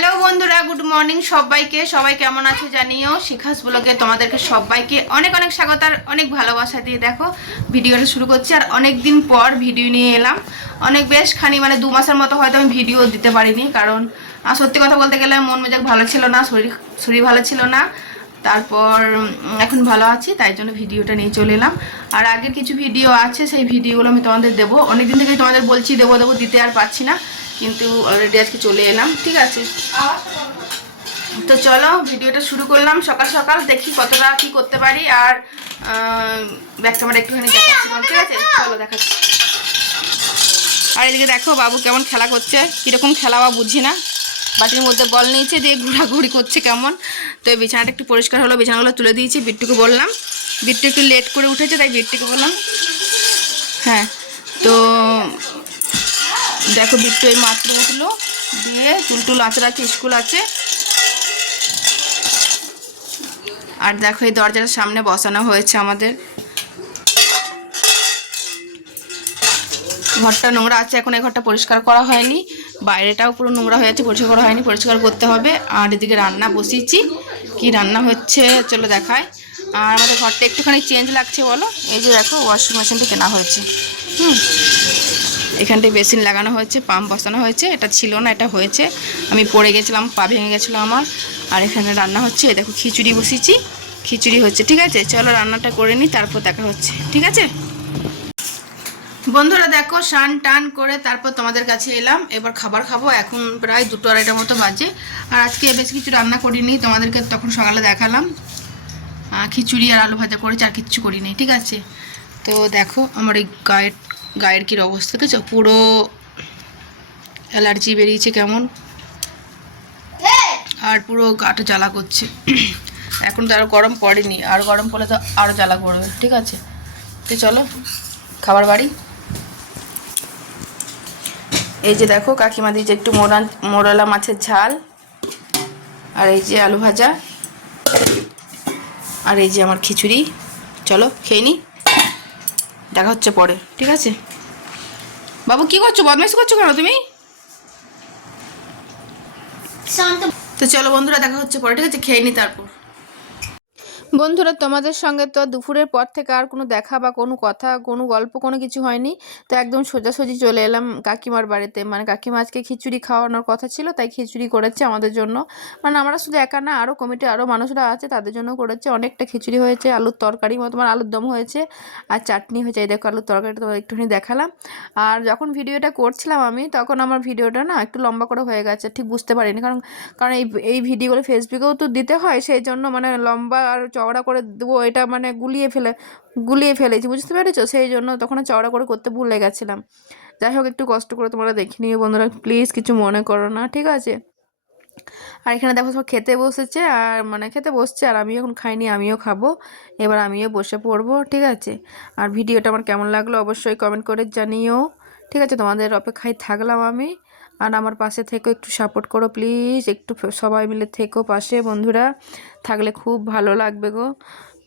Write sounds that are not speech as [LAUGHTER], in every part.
Hello বন্ধুরা, good morning সবাইকে। সবাই কেমন আছে জানিও? শিখাস ব্লগে তোমাদেরকে সবাইকে অনেক অনেক স্বাগত আর অনেক ভালোবাসা দিয়ে দেখো, ভিডিওটা শুরু করছি আর অনেক দিন পর ভিডিও নিয়ে এলাম। অনেক বেশ খানি মানে দু মাসের মতো হয়তো আমি ভিডিও দিতে পারিনি, কারণ সত্যি কথা বলতে গেলে মন মেজাজ ভালো ছিল না, শরীর শরীর ভালো ছিল না। তারপর এখন ভালো আছি, তাই জন্য ভিডিওটা নিয়ে চলে এলাম। আর আগের কিছু ভিডিও আছে, সেই ভিডিওগুলো আমি তোমাদের দেবো। অনেকদিন থেকে তোমাদের বলছি, দেবো দেবো, দিতে আর পারছি না। কিন্তু অলরেডি আজকে চলে এলাম ঠিক আছে? তো চলো ভিডিওটা শুরু করলাম সকাল সকাল দেখি কতটা কি করতে পারি আর ব্যাক ক্যামেরা একটুখানি দেখাচ্ছি ঠিক আছে? চলো দেখাচ্ছি। আর এদিকে দেখো বাবু কেমন খেলা করছে কীরকম খেলা বা বুঝি না। বাটির মধ্যে বল নিয়েছে দিয়ে ঘোরাঘুরি করছে কেমন। তো এই বিছানাটা একটু পরিষ্কার হলো বিছানাগুলো তুলে দিয়েছি বিট্টুকে বললাম। বিট্টু একটু লেট করে উঠেছে তাই বিট্টুকে বললাম। হ্যাঁ তো দেখো বিট্টু এই মাত্র উঠল দিয়ে চুলটুল আচড়াচ্ছে স্কুল আছে। আর দেখো এই দরজার সামনে বসানো হয়েছে আমাদের। ঘরটা নোংরা আছে, এখন এই ঘরটা পরিষ্কার করা হয়নি। বাইরেটাও পুরো নোংরা হয়ে আছে, পরিষ্কার করা হয়নি, পরিষ্কার করতে হবে। আর এদিকে রান্না বসিয়েছি। কি রান্না হচ্ছে চলো দেখায় আর আমাদের ঘরটা একটুখানি চেঞ্জ লাগছে বলো? এই যে দেখো ওয়াশিং মেশিনটা কেনা হয়েছে। হুম। এখানটায় বেসিন লাগানো হয়েছে, পাম্প বসানো হয়েছে, এটা ছিল না, এটা হয়েছে। আমি পড়ে গেছিলাম, পা ভেঙে গেছিল আমার। আর এখানে রান্না হচ্ছে দেখো খিচুড়ি বসিয়েছি, খিচুড়ি হচ্ছে, ঠিক আছে? চলো রান্নাটা করে নিই, তারপর দেখা হচ্ছে, ঠিক আছে? বন্ধুরা দেখো, স্নান টান করে তারপর তোমাদের কাছে এলাম, এবার খাবার খাব, এখন প্রায় দুটো আড়াইটার মতো বাজে। আর আজকে বেশ কিছু রান্না করিনি, তোমাদেরকে তখন সকালে দেখালাম। খিচুড়ি আর আলু ভাজা করেছি, আর কিচ্ছু করিনি, ঠিক আছে? তো দেখো, আমার এই গায়ের গায়ের কী অবস্থা দেখেছ? পুরো অ্যালার্জি বেরিয়েছে কেমন? আর পুরো গাটা জ্বালা করছে। এখন তো আরও গরম পড়েনি। আর গরম পড়লে তো আরও জ্বালা করবে ঠিক আছে? তো চলো খাবার বাড়ি? এই যে দেখো কাকিমা দিয়েছে একটু মোরা মোরালা মাছের ঝাল। আর এই যে আলু ভাজা। আর এই যে আমার খিচুড়ি। চলো খেয়ে নি। দেখা হচ্ছে পরে ঠিক আছে? বাবু কি করছ? বদমাইশ করছ কেন তুমি? তো চলো বন্ধুরা দেখা হচ্ছে পরে ঠিক আছে? খেয়ে নি তারপর। বন্ধুরা, তোমাদের সঙ্গে তো দুপুরের পর থেকে আর কোনো দেখা বা কোনো কথা, কোনো গল্প, কোনো কিছু হয়নি। তো একদম সোজাসুজি চলে এলাম কাকিমার বাড়িতে। মানে কাকিমা আজকে খিচুড়ি খাওয়ানোর কথা ছিল, তাই খিচুড়ি করেছে আমাদের জন্য। মানে আমরা শুধু একা না আরও কমিটি আরও মানুষরা আছে, তাদের জন্য করেছে। অনেকটা খিচুড়ি হয়েছে, আলুর তরকারি মতো তোমার আলুর দম হয়েছে আর চাটনি হয়েছে। এই দেখো আলুর তরকারিটা তোমার একটুখানি দেখালাম। আর যখন ভিডিওটা করছিলাম আমি, তখন আমার ভিডিওটা না একটু লম্বা করে হয়ে গেছে, ঠিক বুঝতে পারিনি। কারণ কারণ এই এই ভিডিওগুলো ফেসবুকেও তো দিতে হয়, সেই জন্য মানে লম্বা আর চওড়া করে দেবো, এটা মানে গুলিয়ে ফেলে, গুলিয়ে ফেলেছি, বুঝতে পেরেছ? সেই জন্য তখন চওড়া করে করতে ভুলে গেছিলাম। যাই হোক, একটু কষ্ট করে তোমরা দেখে নিও বন্ধুরা, প্লিজ কিছু মনে করো না, ঠিক আছে? আর এখানে দেখো সব খেতে বসেছে, আর মানে খেতে বসছে, আর আমিও এখন খাইনি, আমিও খাব, এবার আমিও বসে পড়ব, ঠিক আছে? আর ভিডিওটা আমার কেমন লাগল অবশ্যই কমেন্ট করে জানিও, ঠিক আছে? তোমাদের অপেক্ষায় থাকলাম আমি। আর আমার পাশে থেকেও একটু সাপোর্ট করো প্লিজ একটু সবাই মিলে থেকো পাশে বন্ধুরা। থাকলে খুব ভালো লাগবে গো।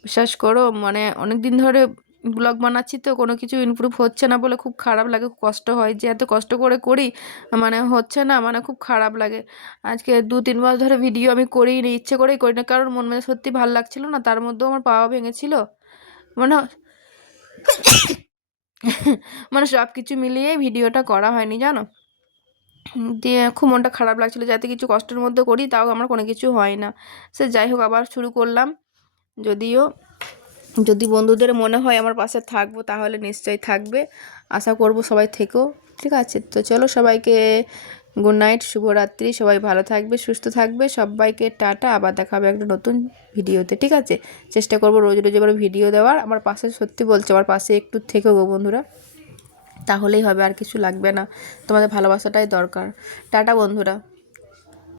বিশ্বাস করো মানে অনেক দিন ধরে ব্লগ বানাচ্ছি তো, কোনো কিছু ইমপ্রুভ হচ্ছে না বলে খুব খারাপ লাগে, খুব কষ্ট হয়। যে এত কষ্ট করে করি মানে হচ্ছে না মানে খুব খারাপ লাগে। আজকে দু তিন মাস ধরে ভিডিও আমি করিই নি, ইচ্ছে করেই করি না। কারণ মন মেজাজ সত্যি ভালো লাগছিল না, তার মধ্যেও আমার পাওয়া ভেঙেছিল। মানে [COUGHS] মানে সব কিছু মিলিয়ে ভিডিওটা করা হয়নি, জানো? দিয়ে খুব মনটা খারাপ লাগছিল, যাতে কিছু কষ্টের মধ্যে করি, তাও আমার কোনো কিছু হয় না। সে যাই হোক, আবার শুরু করলাম। যদিও, যদি বন্ধুদের মনে হয় আমার পাশে থাকব, তাহলে নিশ্চয়ই থাকবে। আশা করব সবাই থেকেও ঠিক আছে? তো চলো সবাইকে গুড নাইট শুভরাত্রি। সবাই ভালো থাকবে, সুস্থ থাকবে। সবাইকে টাটা। আবার দেখা হবে একটা নতুন ভিডিওতে, ঠিক আছে? চেষ্টা করব রোজ রোজ এবার ভিডিও দেওয়ার। আমার পাশে সত্যি বলছে, আমার পাশে একটু থেকেও গো বন্ধুরা। তাহলেই হবে আর কিছু লাগবে না। তোমাদের ভালোবাসাটাই দরকার। টাটা বন্ধুরা।